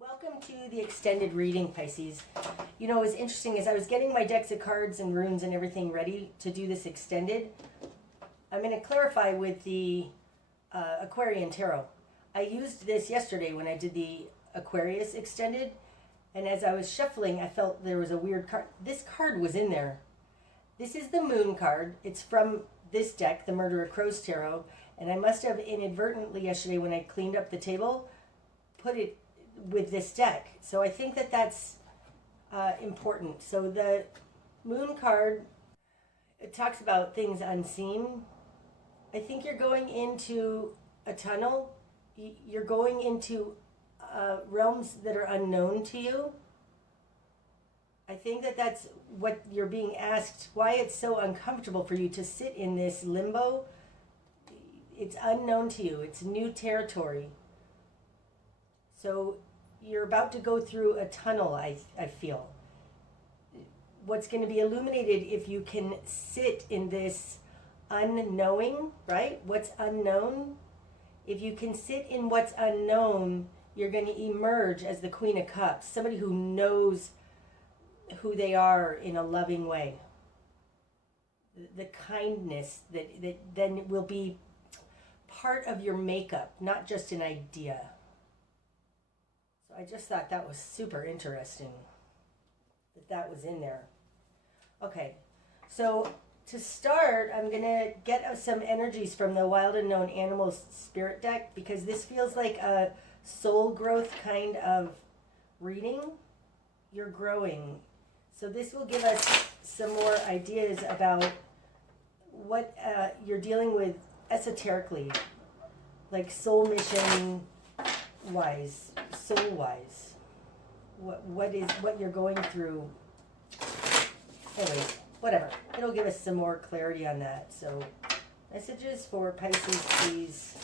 Welcome to the extended reading, Pisces. You know, it was interesting as I was getting my decks of cards and runes and everything ready to do this extended. I'm going to clarify with the Aquarian Tarot. I used this yesterday when I did the Aquarius extended, and as I was shuffling, I felt there was a weird card. This card was in there. This is the Moon card. It's from this deck, the Murder of Crows Tarot, and I must have inadvertently yesterday when I cleaned up the table put it with this deck. So I think that that's important. So the Moon card, it talks about things unseen. I think you're going into a tunnel. You're going into realms that are unknown to you. I think that that's what you're being asked, why it's so uncomfortable for you to sit in this limbo. It's unknown to you. It's new territory. So you're about to go through a tunnel, I feel. What's going to be illuminated if you can sit in this unknowing, right? What's unknown? If you can sit in what's unknown, you're going to emerge as the Queen of Cups, somebody who knows who they are in a loving way. The kindness that then will be part of your makeup, not just an idea. So I just thought that was super interesting that was in there. Okay, so to start, I'm going to get some energies from the Wild Unknown Animals Spirit deck, because this feels like a soul growth kind of reading. You're growing. So this will give us some more ideas about what you're dealing with esoterically, like soul mission wise, soul wise. What you're going through. Anyway, whatever. It'll give us some more clarity on that. So messages for Pisces, please.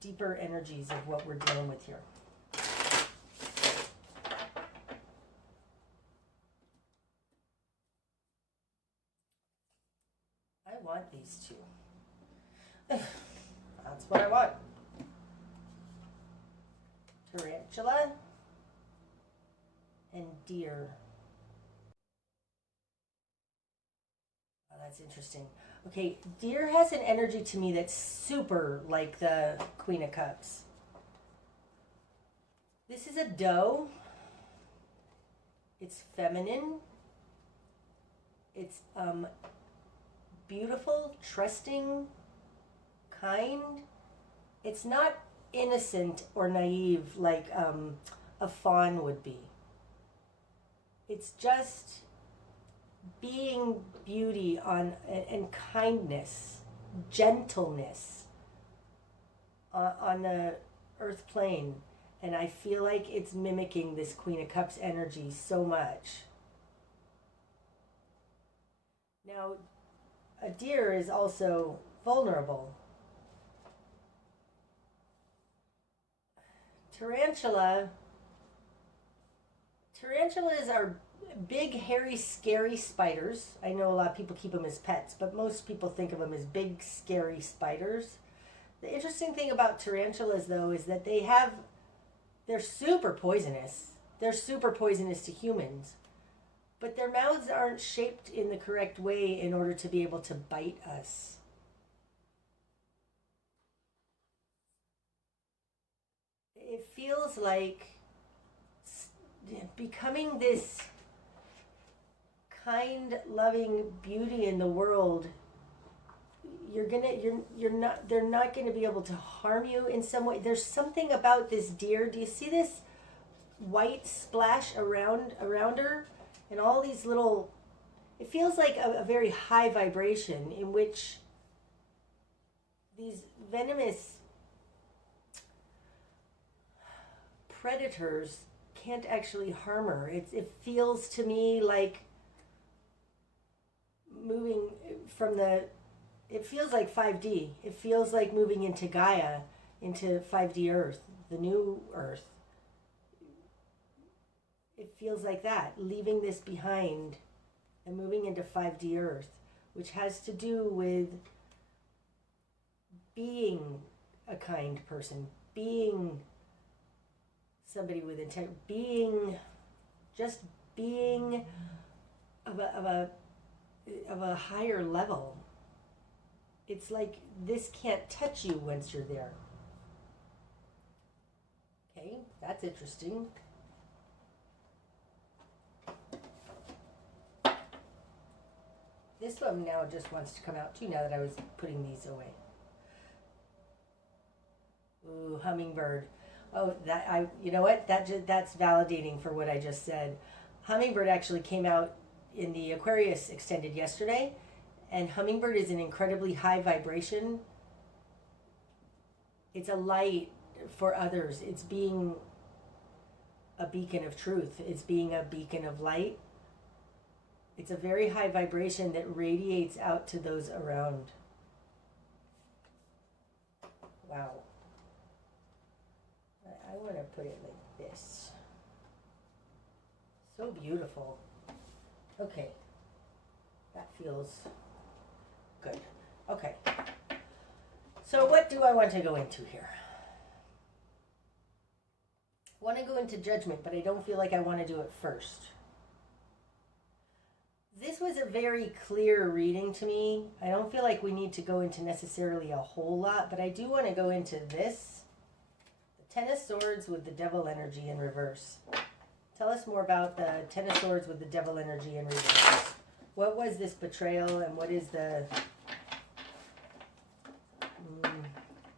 Deeper energies of what we're dealing with here. I want these two. That's what I want. Tarantula and deer. Oh, that's interesting. Okay, deer has an energy to me that's super like the Queen of Cups. This is a doe. It's feminine. It's beautiful, trusting, kind. It's not innocent or naive like a fawn would be. It's just being beauty and kindness, gentleness on the earth plane. And I feel like it's mimicking this Queen of Cups energy so much. Now, a deer is also vulnerable. Tarantulas are big, hairy, scary spiders. I know a lot of people keep them as pets, but most people think of them as big, scary spiders. The interesting thing about tarantulas, though, is that they're super poisonous. They're super poisonous to humans. But their mouths aren't shaped in the correct way in order to be able to bite us. It feels like becoming this kind, loving beauty in the world. They're not gonna be able to harm you in some way. There's something about this deer. Do you see this white splash around her? And all these little, it feels like a very high vibration in which these venomous predators can't actually harm her. It feels to me like moving from it feels like 5D. It feels like moving into Gaia, into 5D Earth, the new Earth. It feels like that, leaving this behind and moving into 5D Earth, which has to do with being a kind person, being somebody with integrity, being of a higher level. It's like this can't touch you once you're there. Okay, that's interesting. This one now just wants to come out too, now that I was putting these away. Ooh, hummingbird. Oh, you know what? That's validating for what I just said. Hummingbird actually came out in the Aquarius extended yesterday, and hummingbird is an incredibly high vibration. It's a light for others. It's being a beacon of truth. It's being a beacon of light. It's a very high vibration that radiates out to those around. Wow. I want to put it like this. So beautiful. Okay. That feels good. Okay. So what do I want to go into here? I want to go into judgment, but I don't feel like I want to do it first. This was a very clear reading to me. I don't feel like we need to go into necessarily a whole lot, but I do want to go into this. The Ten of Swords with the Devil energy in reverse. Tell us more about the Ten of Swords with the Devil energy in reverse. What was this betrayal, and what is the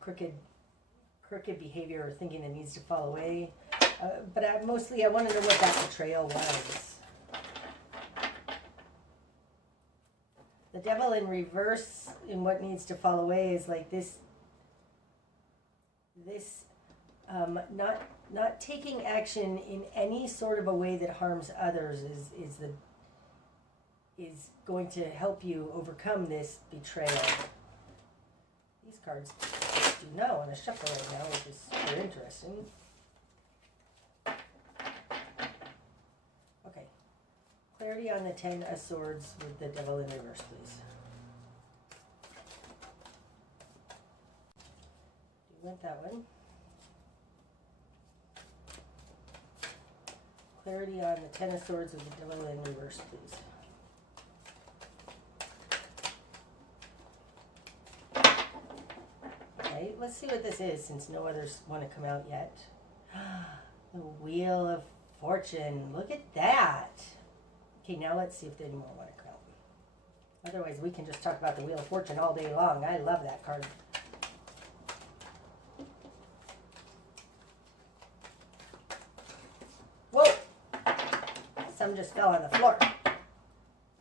crooked behavior or thinking that needs to fall away? But I want to know what that betrayal was. The Devil in reverse in what needs to fall away is like this not taking action in any sort of a way that harms others is going to help you overcome this betrayal. These cards do not want to shuffle right now, which is super interesting. Okay. Clarity on the Ten of Swords with the Devil in reverse, please. Do you want that one? Clarity on the Ten of Swords with the Devil in reverse, please. Okay, let's see what this is since no others want to come out yet. The Wheel of Fortune. Look at that. Okay, now let's see if any more want to come out. Otherwise, we can just talk about the Wheel of Fortune all day long. I love that card. Whoa! Some just fell on the floor.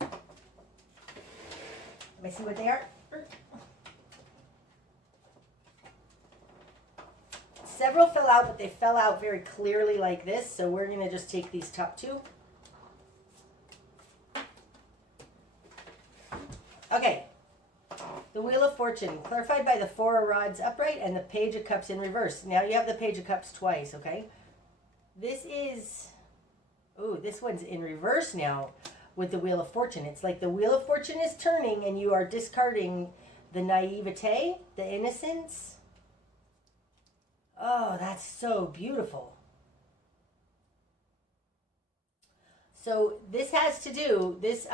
Let me see what they are. Several fell out, but they fell out very clearly like this, so we're going to just take these top two. Okay. The Wheel of Fortune, clarified by the Four of Rods upright and the Page of Cups in reverse. Now you have the Page of Cups twice, okay? This is... Ooh, this one's in reverse now with the Wheel of Fortune. It's like the Wheel of Fortune is turning and you are discarding the naivete, the innocence. Oh, that's so beautiful. So this has to do, this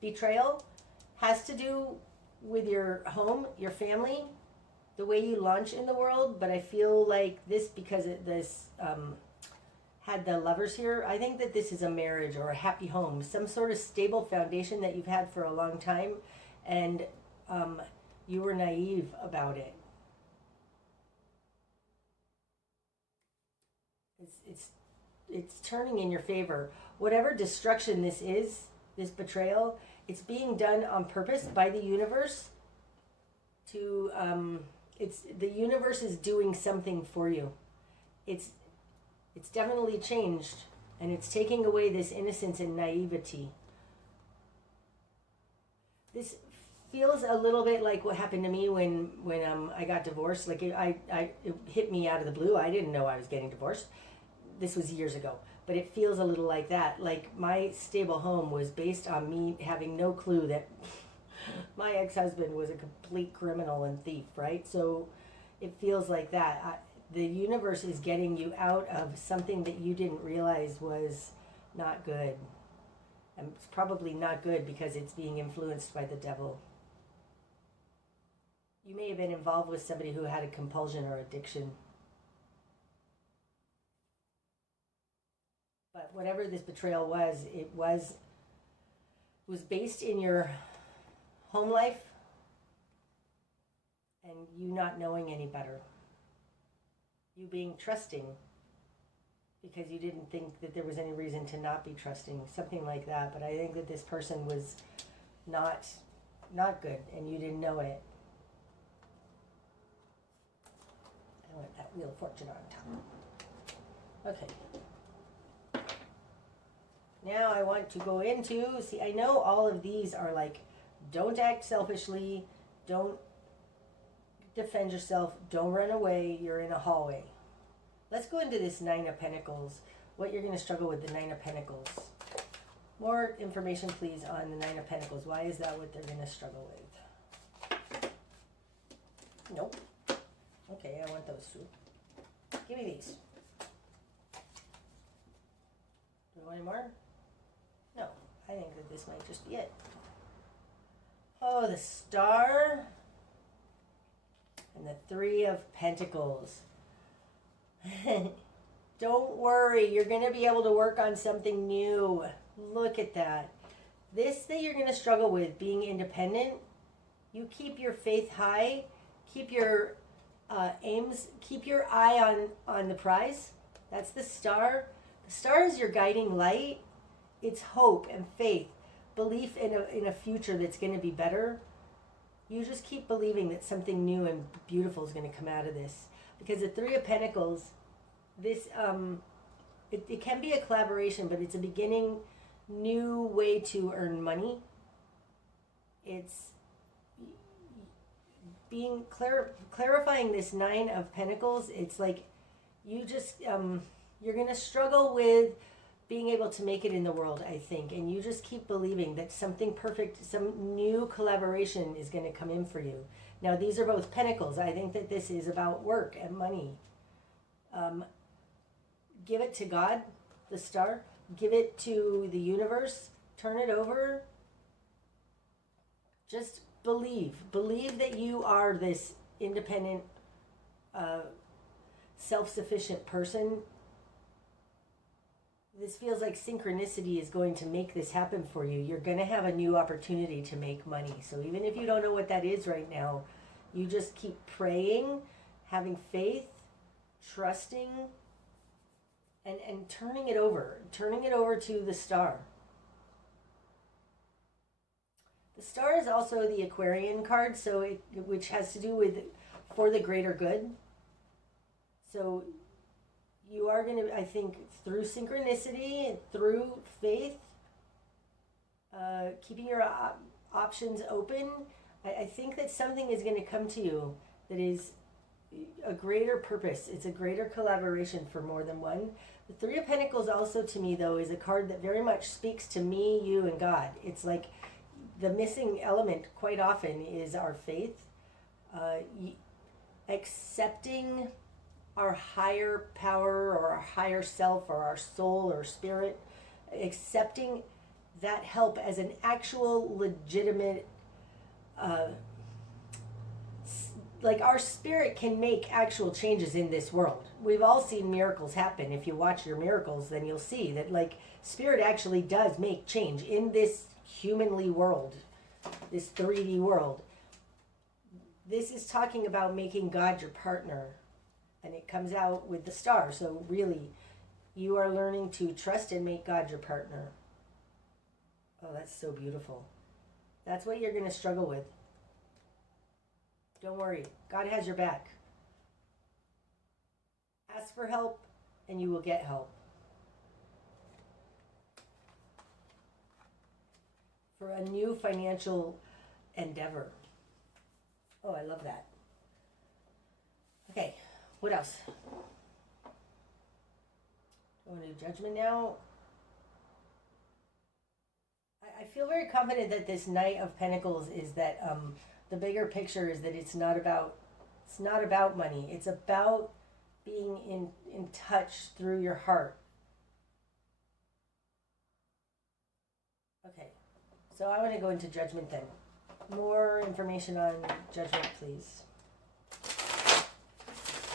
betrayal has to do with your home, your family, the way you launch in the world. But I feel like this, because this had the Lovers here, I think that this is a marriage or a happy home, some sort of stable foundation that you've had for a long time, and you were naive about it. It's turning in your favor. Whatever destruction this is, this betrayal, it's being done on purpose by the universe to the universe is doing something for you. It's definitely changed, and it's taking away this innocence and naivety. This feels a little bit like what happened to me when I got divorced. Like it hit me out of the blue. I didn't know I was getting divorced. This was years ago, but it feels a little like that. Like my stable home was based on me having no clue that my ex-husband was a complete criminal and thief, right? So it feels like that. The universe is getting you out of something that you didn't realize was not good. And it's probably not good because it's being influenced by the devil. You may have been involved with somebody who had a compulsion or addiction. But whatever this betrayal was, it was based in your home life and you not knowing any better. You being trusting because you didn't think that there was any reason to not be trusting, something like that. But I think that this person was not good and you didn't know it. I want that Wheel of Fortune on top. Okay. Now I want to go into, see, I know all of these are like, don't act selfishly, don't defend yourself, don't run away, you're in a hallway. Let's go into this Nine of Pentacles, what you're going to struggle with the Nine of Pentacles. More information, please, on the Nine of Pentacles. Why is that what they're going to struggle with? Nope. Okay, I want those two. Give me these. Do you want any more? No, I think that this might just be it. Oh, the Star and the Three of Pentacles. Don't worry, you're going to be able to work on something new. Look at that. This that you're going to struggle with, being independent, you keep your faith high, keep your aims, keep your eye on the prize. That's the Star. The Star is your guiding light. It's hope and faith, belief in a future that's going to be better. You just keep believing that something new and beautiful is going to come out of this. Because the Three of Pentacles, this it can be a collaboration, but it's a beginning, new way to earn money. It's being clarifying this Nine of Pentacles. It's like you just you're going to struggle with being able to make it in the world, I think, and you just keep believing that something perfect, some new collaboration is going to come in for you. Now, these are both pentacles. I think that this is about work and money. Give it to God, the Star. Give it to the universe. Turn it over. Just believe. Believe that you are this independent, self-sufficient person. This feels like synchronicity is going to make this happen for you. You're going to have a new opportunity to make money. So even if you don't know what that is right now, you just keep praying, having faith, trusting, and turning it over to the Star. The Star is also the Aquarian card, which has to do with for the greater good. So you are going to, I think, through synchronicity, through faith, keeping your options open, I think that something is going to come to you that is a greater purpose. It's a greater collaboration for more than one. The Three of Pentacles also, to me, though, is a card that very much speaks to me, you, and God. It's like the missing element quite often is our faith. Accepting our higher power or our higher self or our soul or spirit, accepting that help as an actual legitimate, like our spirit can make actual changes in this world. We've all seen miracles happen. If you watch your miracles, then you'll see that like spirit actually does make change in this humanly world, this 3D world. This is talking about making God your partner. And it comes out with the Star. So really, you are learning to trust and make God your partner. Oh, that's so beautiful. That's what you're going to struggle with. Don't worry. God has your back. Ask for help and you will get help. For a new financial endeavor. Oh, I love that. Okay. What else? Going to Judgment now. I feel very confident that this Knight of Pentacles is that the bigger picture is that it's not about It's not about money. It's about being in touch through your heart. Okay, so I want to go into judgment then. More information on judgment, please.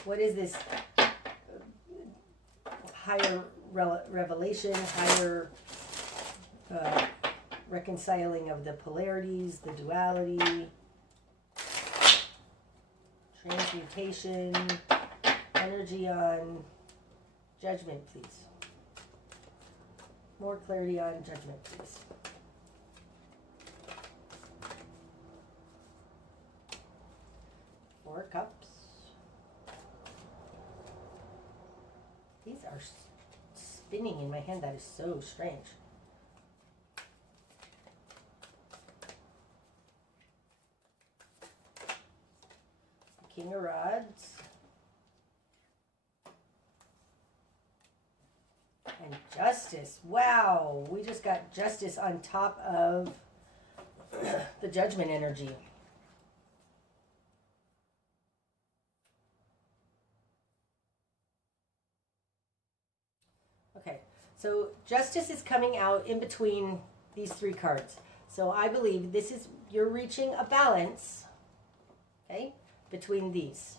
What is this higher revelation, higher reconciling of the polarities, the duality, transmutation, energy on judgment, please. More clarity on judgment, please. Four Cups. These are spinning in my hand. That is so strange. King of Rods. And Justice. Wow, we just got Justice on top of the Judgment energy. Okay, so Justice is coming out in between these three cards. So I believe this is, you're reaching a balance, okay, between these.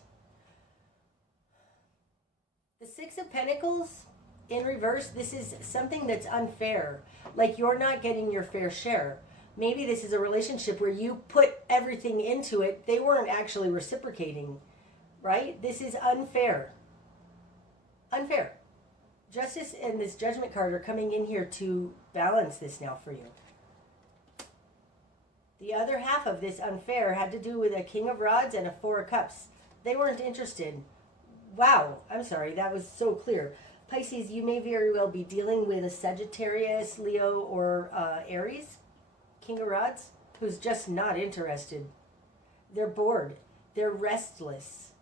The Six of Pentacles in reverse, this is something that's unfair. Like you're not getting your fair share. Maybe this is a relationship where you put everything into it. They weren't actually reciprocating, right? This is unfair. Unfair. Justice and this Judgment card are coming in here to balance this now for you. The other half of this unfair had to do with a King of Rods and a Four of Cups. They weren't interested. Wow, I'm sorry, that was so clear. Pisces, you may very well be dealing with a Sagittarius, Leo, or Aries, King of Rods, who's just not interested. They're bored. They're restless.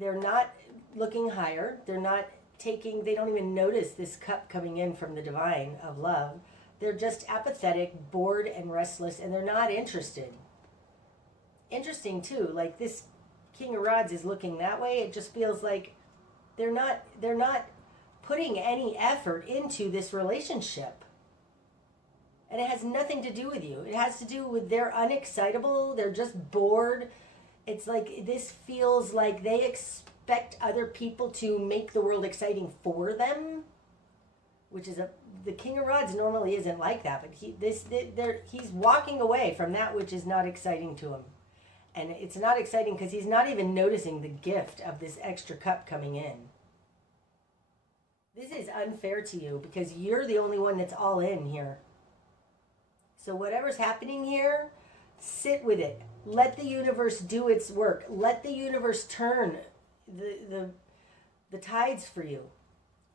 They're not looking higher. They're not taking, they don't even notice this cup coming in from the divine of love. They're just apathetic, bored, and restless, and they're not interested. Interesting, too. Like, this King of Rods is looking that way. It just feels like they're not putting any effort into this relationship. And it has nothing to do with you. It has to do with they're unexcitable. They're just bored. It's like this feels like they expect other people to make the world exciting for them, which is the King of Rods normally isn't like that, but he's walking away from that which is not exciting to him. And it's not exciting because he's not even noticing the gift of this extra cup coming in. This is unfair to you because you're the only one that's all in here. So whatever's happening here, sit with it. Let the universe do its work. Let the universe turn the tides for you.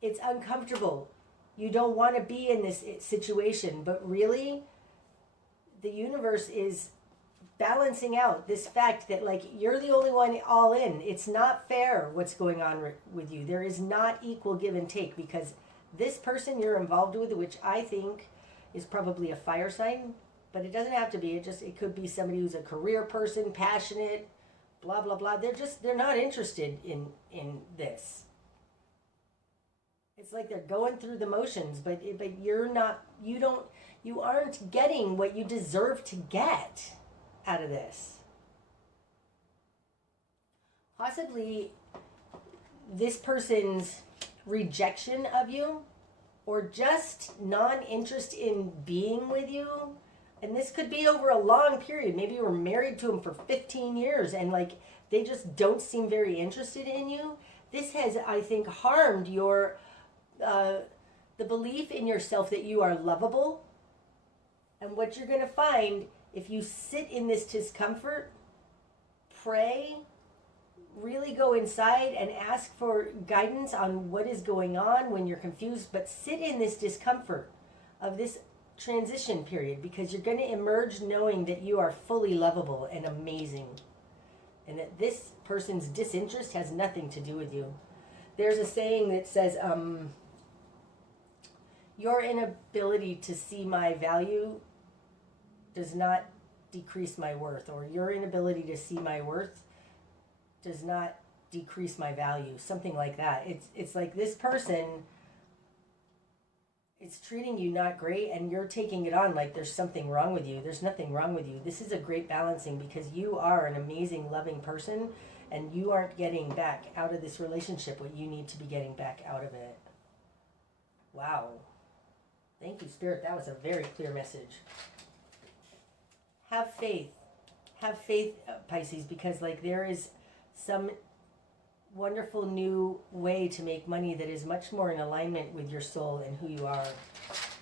It's uncomfortable. You don't want to be in this situation, but really, the universe is balancing out this fact that, like, you're the only one all in. It's not fair what's going on with you. There is not equal give and take because this person you're involved with, which I think is probably a fire sign, but it doesn't have to be. It could be somebody who's a career person, passionate, blah, blah, blah. They're not interested in this. It's like they're going through the motions, but you aren't getting what you deserve to get out of this. Possibly this person's rejection of you or just non-interest in being with you. And this could be over a long period. Maybe you were married to him for 15 years and like they just don't seem very interested in you. This has, I think, harmed your the belief in yourself that you are lovable. And what you're going to find if you sit in this discomfort, pray, really go inside and ask for guidance on what is going on when you're confused, but sit in this discomfort of this transition period because you're going to emerge knowing that you are fully lovable and amazing and that this person's disinterest has nothing to do with you. There's a saying that says, your inability to see my value does not decrease my worth, or your inability to see my worth does not decrease my value, something like that. It's like this person, it's treating you not great, and you're taking it on like there's something wrong with you. There's nothing wrong with you. This is a great balancing, because you are an amazing, loving person, and you aren't getting back out of this relationship what you need to be getting back out of it. Wow. Thank you, Spirit. That was a very clear message. Have faith. Have faith, Pisces, because like there is some wonderful new way to make money that is much more in alignment with your soul and who you are.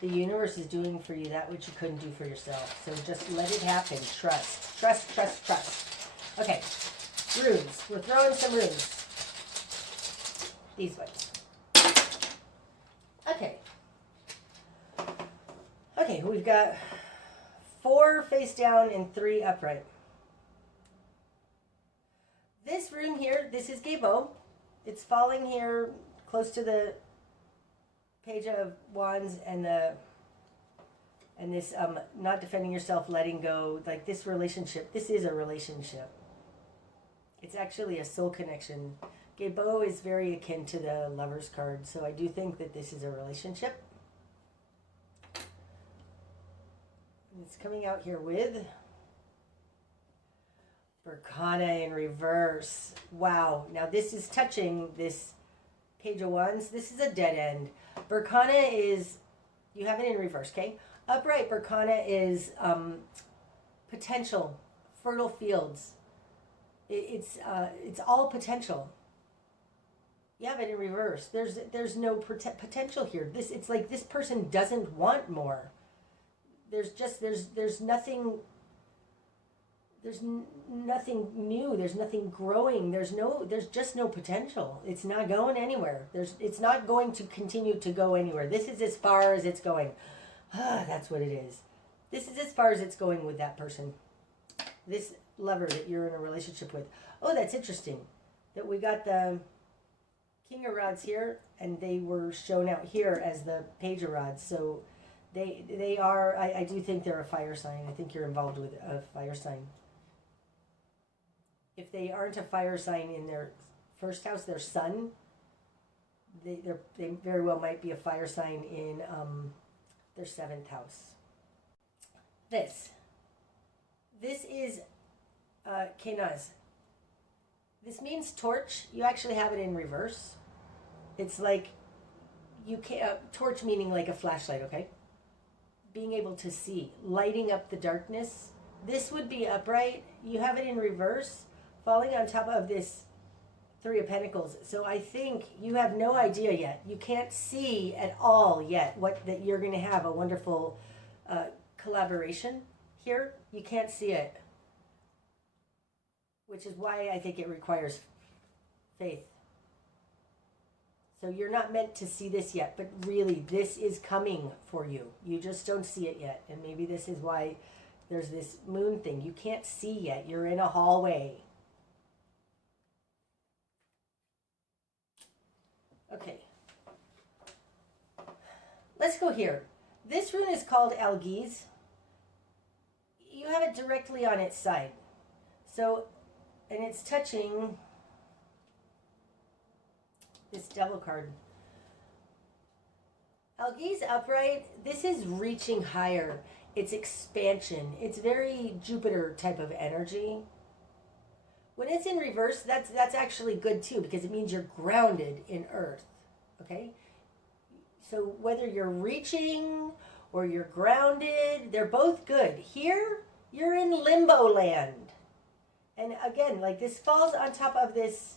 The universe is doing for you that which you couldn't do for yourself. So just let it happen. Trust. Trust, trust, trust. Okay. Runes. We're throwing some runes. These ones. Okay. Okay, we've got 4 face down and 3 upright. This rune here, this is Gebo. It's falling here close to the Page of Wands and this not defending yourself, letting go. Like this relationship, this is a relationship. It's actually a soul connection. Gebo is very akin to the Lover's card, so I do think that this is a relationship. It's coming out here with Berkana in reverse. Wow. Now this is touching this Page of Wands. This is a dead end. Berkana is, you have it in reverse, okay? Upright Berkana is potential, fertile fields. It's all potential. You have it in reverse. There's no potential here. It's like this person doesn't want more. There's nothing. There's nothing new. There's nothing growing. There's just no potential. It's not going anywhere. It's not going to continue to go anywhere. This is as far as it's going. That's what it is. This is as far as it's going with that person. This lover that you're in a relationship with. Oh, that's interesting. That we got the King of Rods here, and they were shown out here as the Page of Rods. So they are, I do think they're a fire sign. I think you're involved with a fire sign. If they aren't a fire sign in their first house, their sun, they very well might be a fire sign in their 7th house. This is Kenaz. This means torch. You actually have it in reverse. It's like you can't, torch meaning like a flashlight, okay? Being able to see, lighting up the darkness. This would be upright. You have it in reverse, falling on top of this 3 of Pentacles. So I think you have no idea yet. You can't see at all yet that you're going to have a wonderful collaboration here. You can't see it, which is why I think it requires faith. So you're not meant to see this yet, but really this is coming for you. You just don't see it yet. And maybe this is why there's this moon thing. You can't see yet. You're in a hallway. Okay. Let's go here. This rune is called Algiz. You have it directly on its side. So, and it's touching this Devil card. Algiz upright, this is reaching higher. It's expansion. It's very Jupiter type of energy. When it's in reverse, that's actually good too, because it means you're grounded in Earth. Okay? So whether you're reaching or you're grounded, they're both good. Here, you're in limbo land. And again, like this falls on top of this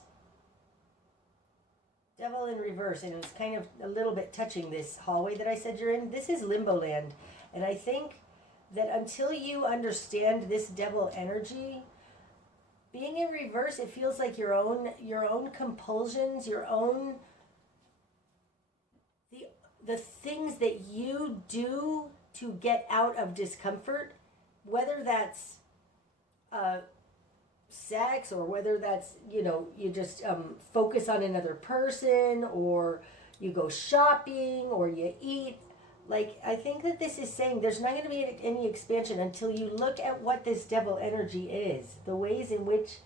Devil in reverse, and it's kind of a little bit touching this hallway that I said you're in. This is limbo land. And I think that until you understand this Devil energy, being in reverse, it feels like your own compulsions, your own the things that you do to get out of discomfort, whether that's sex, or whether that's, you just focus on another person, or you go shopping, or you eat. Like, I think that this is saying there's not going to be any expansion until you look at what this Devil energy is, the ways in which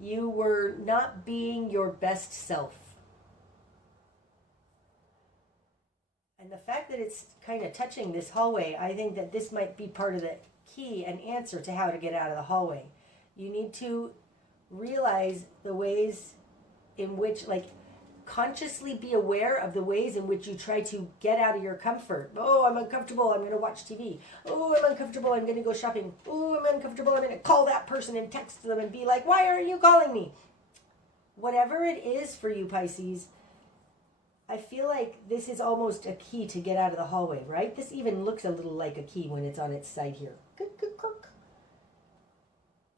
You were not being your best self. And the fact that it's kind of touching this hallway, I think that this might be part of the key and answer to how to get out of the hallway. You need to realize the ways in which, like, consciously be aware of the ways in which you try to get out of your comfort. Oh, I'm uncomfortable, I'm going to watch TV. Oh, I'm uncomfortable, I'm going to go shopping. Oh, I'm uncomfortable, I'm going to call that person and text them and be like, why aren't you calling me? Whatever it is for you, Pisces, I feel like this is almost a key to get out of the hallway, right? This even looks a little like a key when it's on its side here.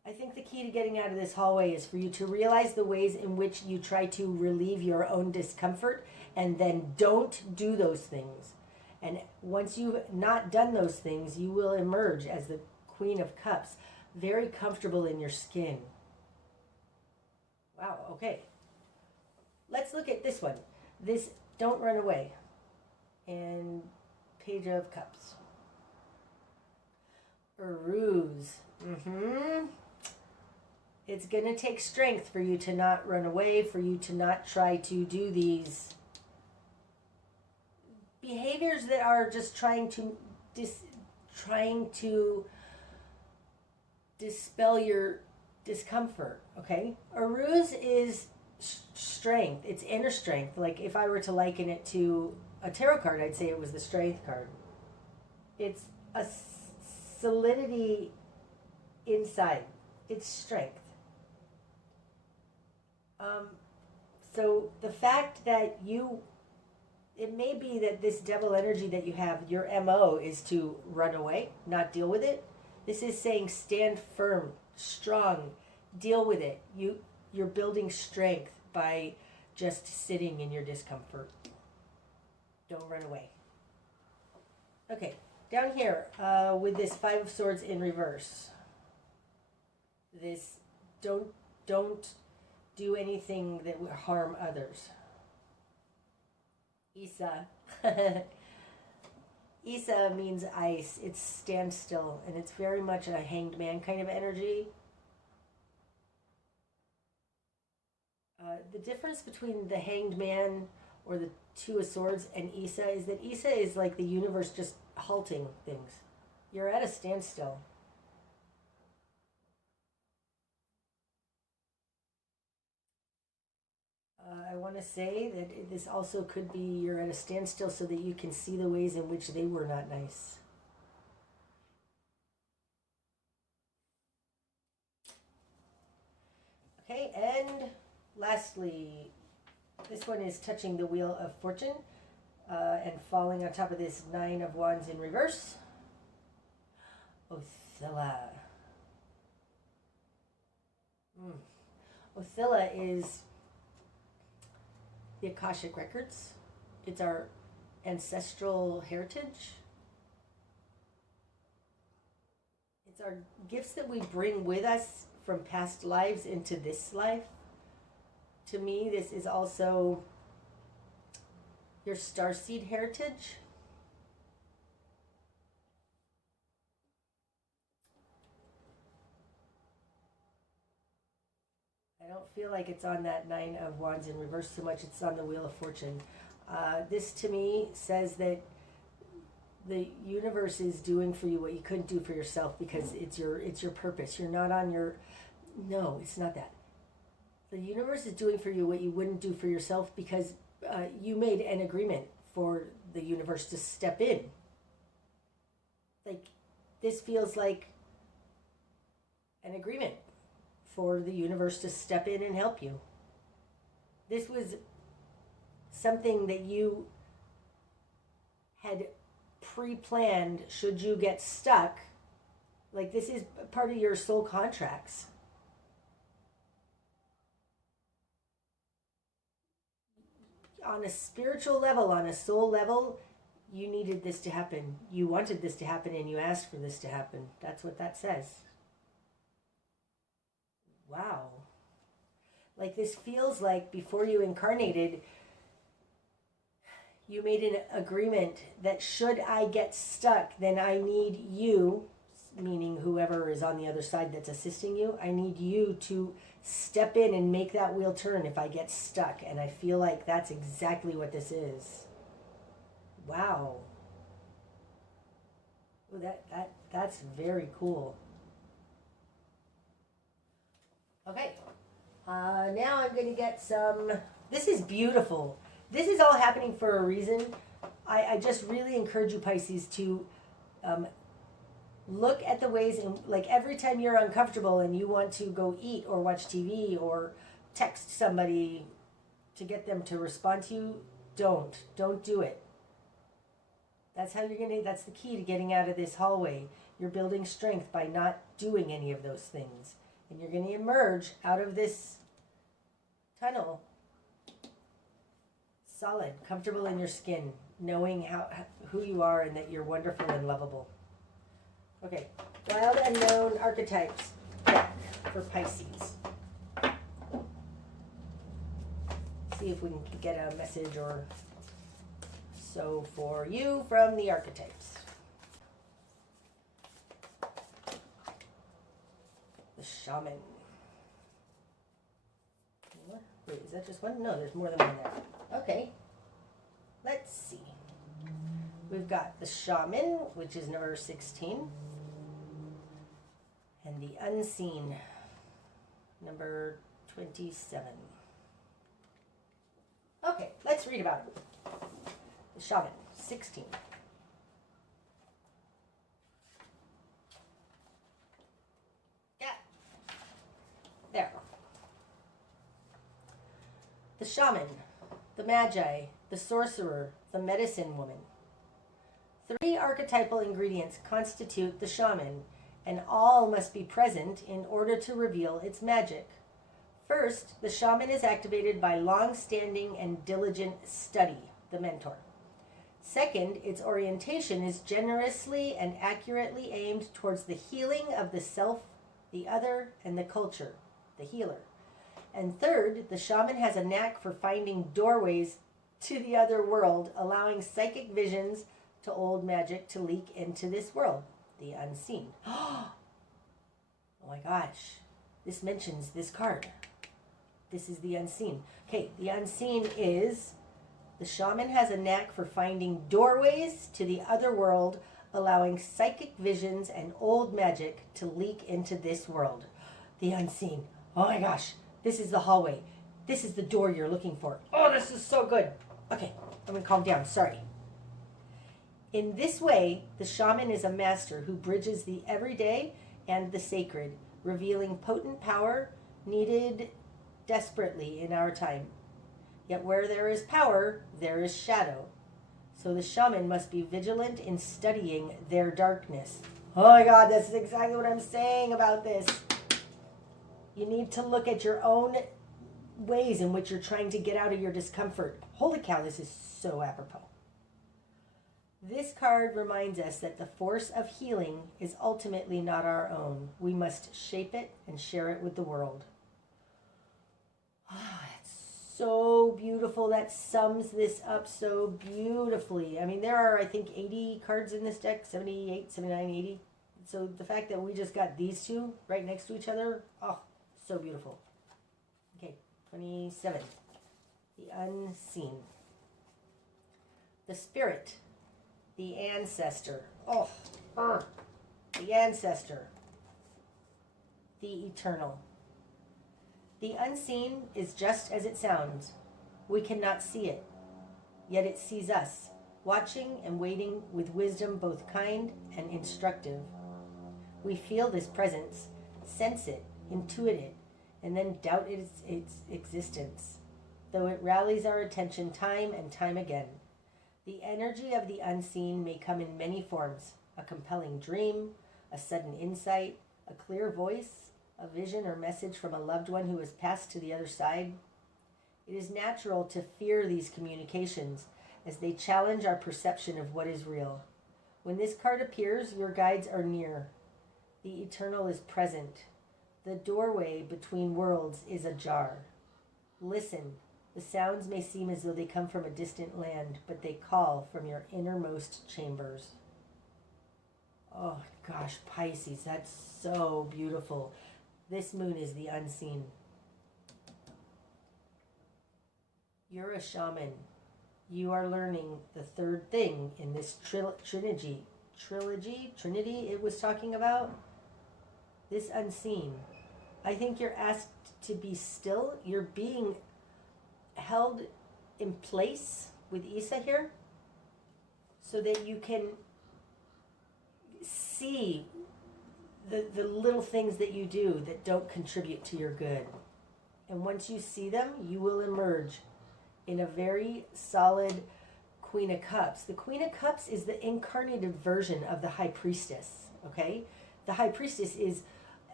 I think the key to getting out of this hallway is for you to realize the ways in which you try to relieve your own discomfort and then don't do those things. And once you've not done those things, you will emerge as the Queen of Cups, very comfortable in your skin. Wow, okay. Let's look at this one. This don't run away. And Page of Cups. Ruse. It's going to take strength for you to not run away, for you to not try to do these behaviors that are just trying to dispel your discomfort, okay? A ruse is strength. It's inner strength. Like if I were to liken it to a tarot card, I'd say it was the strength card. It's a solidity inside. It's strength. So the fact that it may be that this devil energy that you have, your MO is to run away, not deal with it. This is saying stand firm, strong, deal with it. You're building strength by just sitting in your discomfort. Don't run away. Okay, down here with this Five of Swords in reverse. This don't do anything that would harm others. Isa. Isa means ice. It's standstill, and it's very much a hanged man kind of energy. The difference between the hanged man or the Two of Swords and Isa is that Isa is like the universe just halting things. You're at a standstill. I want to say that this also could be you're at a standstill so that you can see the ways in which they were not nice. Okay, and lastly, this one is touching the Wheel of Fortune and falling on top of this Nine of Wands in reverse. Othilla. Othilla is the Akashic Records. It's our ancestral heritage. It's our gifts that we bring with us from past lives into this life. To me, this is also your starseed heritage. I don't feel like it's on that Nine of Wands in reverse so much. It's on the Wheel of Fortune. This to me says that the universe is doing for you what you couldn't do for yourself because it's your purpose. You're not on your... No, it's not that. The universe is doing for you what you wouldn't do for yourself because you made an agreement for the universe to step in. Like, this feels like an agreement for the universe to step in and help you. This was something that you had pre-planned should you get stuck. Like, this is part of your soul contracts. On a spiritual level, on a soul level, you needed this to happen. You wanted this to happen and you asked for this to happen. That's what that says. Wow. Like, this feels like before you incarnated, you made an agreement that should I get stuck, then I need you, meaning whoever is on the other side that's assisting you, I need you to step in and make that wheel turn if I get stuck. And I feel like that's exactly what this is. Wow. Ooh, that's very cool. Okay. Now I'm going to get some. This is beautiful. This is all happening for a reason. I just really encourage you, Pisces, to look at the ways, like every time you're uncomfortable and you want to go eat or watch TV or text somebody to get them to respond to you, don't do it. That's how that's the key to getting out of this hallway. You're building strength by not doing any of those things. And you're going to emerge out of this tunnel solid, comfortable in your skin, knowing who you are and that you're wonderful and lovable. Okay, wild unknown archetypes for Pisces. See if we can get a message or so for you from the archetypes. The shaman. Wait, is that just one? No, there's more than one there. Okay, let's see. We've got the shaman, which is number 16. And the unseen, number 27. Okay, let's read about it. The shaman, 16. Yeah. There. The shaman, the magi, the sorcerer, the medicine woman. 3 archetypal ingredients constitute the shaman, and all must be present in order to reveal its magic. First, the shaman is activated by long-standing and diligent study, the mentor. Second, its orientation is generously and accurately aimed towards the healing of the self, the other, and the culture, the healer. And third, the shaman has a knack for finding doorways to the other world, allowing psychic visions to old magic to leak into this world, the unseen. Oh my gosh, this mentions this card. This is the unseen. Okay, the unseen is the shaman has a knack for finding doorways to the other world, allowing psychic visions and old magic to leak into this world. The unseen. Oh my gosh, this is the hallway. This is the door you're looking for. Oh, this is so good. Okay, I'm gonna calm down, sorry. In this way, the shaman is a master who bridges the everyday and the sacred, revealing potent power needed desperately in our time. Yet where there is power, there is shadow. So the shaman must be vigilant in studying their darkness. Oh my God, that's exactly what I'm saying about this. You need to look at your own ways in which you're trying to get out of your discomfort. Holy cow, this is so apropos. This card reminds us that the force of healing is ultimately not our own. We must shape it and share it with the world. Oh, that's so beautiful. That sums this up so beautifully. I mean, there are, I think, 80 cards in this deck, 78, 79, 80. So the fact that we just got these two right next to each other, oh, so beautiful. Okay, 27. The unseen. The spirit. The ancestor. Oh, the ancestor. The eternal. The unseen is just as it sounds. We cannot see it, yet it sees us, watching and waiting with wisdom both kind and instructive. We feel this presence, sense it, intuit it, and then doubt its existence, though it rallies our attention time and time again. The energy of the unseen may come in many forms: a compelling dream, a sudden insight, a clear voice, a vision or message from a loved one who has passed to the other side. It is natural to fear these communications as they challenge our perception of what is real. When this card appears, your guides are near. The eternal is present. The doorway between worlds is ajar. Listen. The sounds may seem as though they come from a distant land, but they call from your innermost chambers. Oh gosh, Pisces, that's so beautiful. This moon is the unseen. You're a shaman. You are learning the third thing in this trinity it was talking about. This unseen. I think you're asked to be still. You're being held in place with Isa here so that you can see the little things that you do that don't contribute to your good. And once you see them, you will emerge in a very solid Queen of Cups. The Queen of Cups is the incarnated version of the High Priestess, okay? The High Priestess is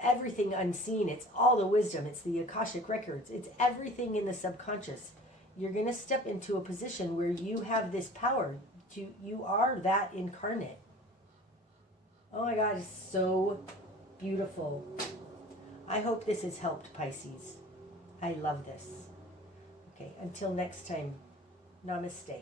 everything unseen. It's all the wisdom. It's the Akashic records. It's everything in the subconscious. You're going to step into a position where you have this power. You are that incarnate. Oh my God, it's so beautiful. I hope this has helped, Pisces. I love this. Okay, until next time, namaste.